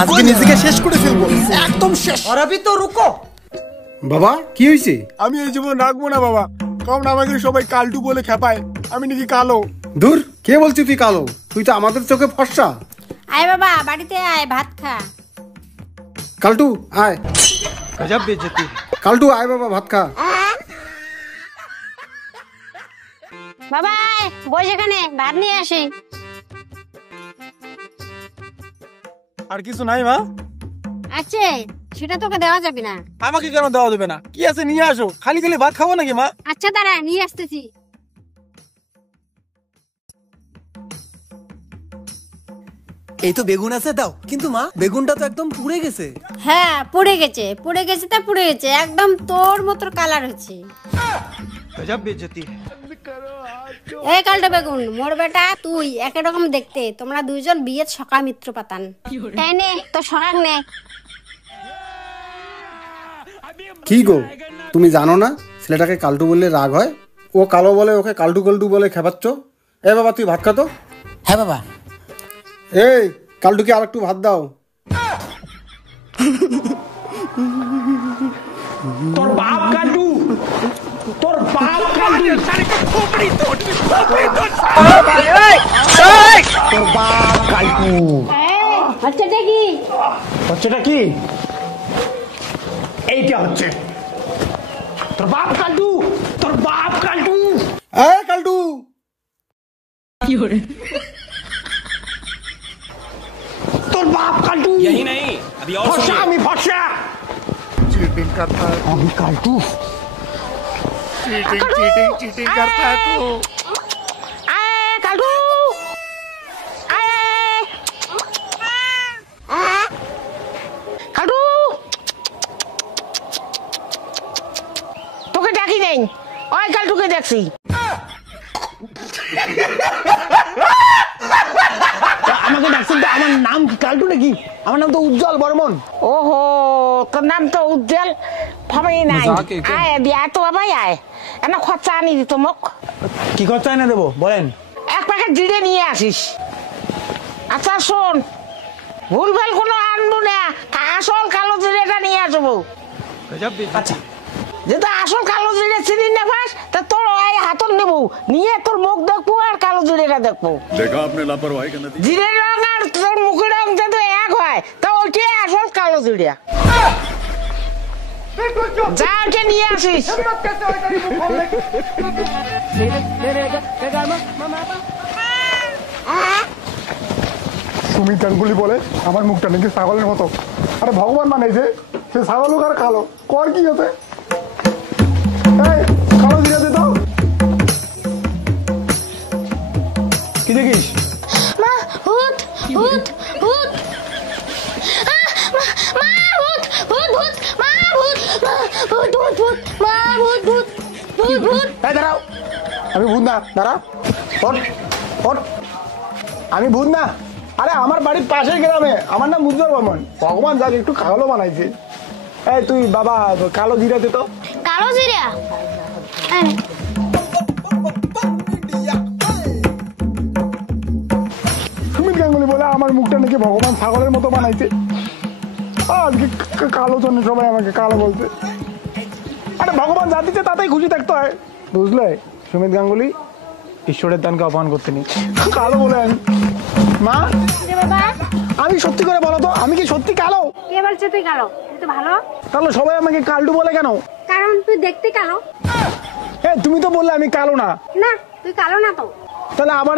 আজকে নিজেকে শেষ করে ফেলবো, একদম শেষ। और अभी तो रुको। বাবা কি হয়েছে? আমি এই জীবন রাখবো না বাবা, কারণ আমাকে সবাই কালটু বলে খেপায়, আমি নাকি কালো। দূর, কে বলছিস তুই কালো? তুই তো আমাদের চোখে ফর্সা। আয় বাবা বাড়িতে আয়, ভাত খা। কালটু আয়। गजब बेइज्जती। কালটু আয় বাবা, ভাত খা। বাবা বস এখানে, ভাত নিয়ে আসি। আর কিছু নাই মা? আছে, সেটা তোকে দেওয়া যাবে না। আমাকে কেন দেওয়া দেবে না? কি আছে নিয়ে আসো, খালি খালি ভাত খাবো নাকি মা? আচ্ছা দাঁড়া, নিয়ে আসতেছি। এই তো বেগুন আছে, দাও। কিন্তু মা, বেগুনটা তো একদম পুড়ে গেছে। হ্যাঁ পুড়ে গেছে, পুড়ে গেছে তা পুড়ে গেছে, একদম তোর মতো কালার হচ্ছে। गजब बेइज्जती। এই কালটা বেগুন, মোর বেটা তুই একই রকম দেখতে, তোমরা দুইজন বিয়ের সকা মিত্র পাতান। এই নে তো সরাক নে। কি গো, তুমি জানো না ছেলেটাকে কালটু বললে রাগ হয়? ও কালো বলে, ওকে কালটু কালটু বলে খেপাচ্ছ। এ বাবা তুই ভাত খা তো। হ্যাঁ বাবা। এই কালটুকে আর একটু ভাত দাও। তোর বাপ কালটু, তোর বাপ কালটু, তোর বাপ কালটু। বাচ্চাটা কি? হচ্ছেটা কি? এইটা হচ্ছে তোর বাপ কালটু, তোর বাপ কালটু। এই কালটু। তোর বাপ কালটু। यही नहीं, अभी और ফর্সা, सुनिए। আমি ফর্সা। चीटिंग करता है, আমি কালটু। चीटिंग करता है तू। আয় কালটু, আয় কালটু। তোকে ডাকি নেই, ওই কালটুকে দেখছি। আমাকে ডাকছেন তো? আমার নাম কি কালটু নাকি? আমার নাম তো উজ্জ্বল বর্মন। ওহো, তোর নাম তো উজ্জ্বল ভাবেই নাই। আয় দিয়া তো বাবাই আয়, এনা খরচা আনি দিত মোক। কি খরচা এনে দেবো বলেন? এক প্যাকেট জিরে নিয়ে আসিস। আচ্ছা শোন, ভুলভাল কোনো আনবো না, আসল কালো জিরেটা নিয়ে আসবো। गजब बेइज्जती। যেটা আসল কালো জিরে চিনি না পাস, তা তোর ওই হাতন নেবো, নিয়ে তোর মুখ দেখবো আর কালো জিরেটা দেখবো। देखा आपने लापरवाही का नतीजा। জিরের রং আর তোর মুখের রং যদি এক হয়, তা ওইটাই আসল কালো জিরা। যা ওইটা নিয়ে আসিস। সুমিত গাঙ্গুলি বলে আমার মুখটা নাকি ছাগলের মতো। আরে ভগবান বানাইছে, সে ছাগল হোক আর কালো, কর কি হতে? এই কালো জিরা দে তো। কি দেখিস? মা ভূত ভূত ভূত। মা ভূত ভূত ভূত, মা ভূত ভূত ভূত ভূত, মা ভূত ভূত ভূত ভূত। এই দাঁড়াও, আমি ভূত না, দাঁড়া। ওঠ ওঠ, আমি ভূত না। আরে আমার বাড়ির পাশের গ্রামে, আমার নাম উজ্জ্বল বর্মন। ভগবান যাক একটু কালো বানাইছে। এই তুই বাবা কালো জিরা দে তো। কালো জিরা? সুমিত গাঙ্গুলি বলে আমার মুখটা নাকি ভগবান ছাগলের মতো বানাইছে। আজকে কালো জন্য সবাই আমাকে কালো বলছে। আরে ভগবান যা দিচ্ছে তাতেই খুশি থাকতে হয়, বুঝলে? সুমিত গাঙ্গুলি ঈশ্বরের দানকে অপমান করতে নি, কালো বলে আমি। মা বাবা আমি সত্যি করে বলো তো, আমি কি সত্যি কালো? কে বলছে তুই কালো? তুই তো ভালো। তাহলে সবাই আমাকে কালটু বলে কেন? কারণ তুই দেখতে কালো। তুমি তো বললে আমি কালো না। না তুই কালো না তো। তাহলে আবার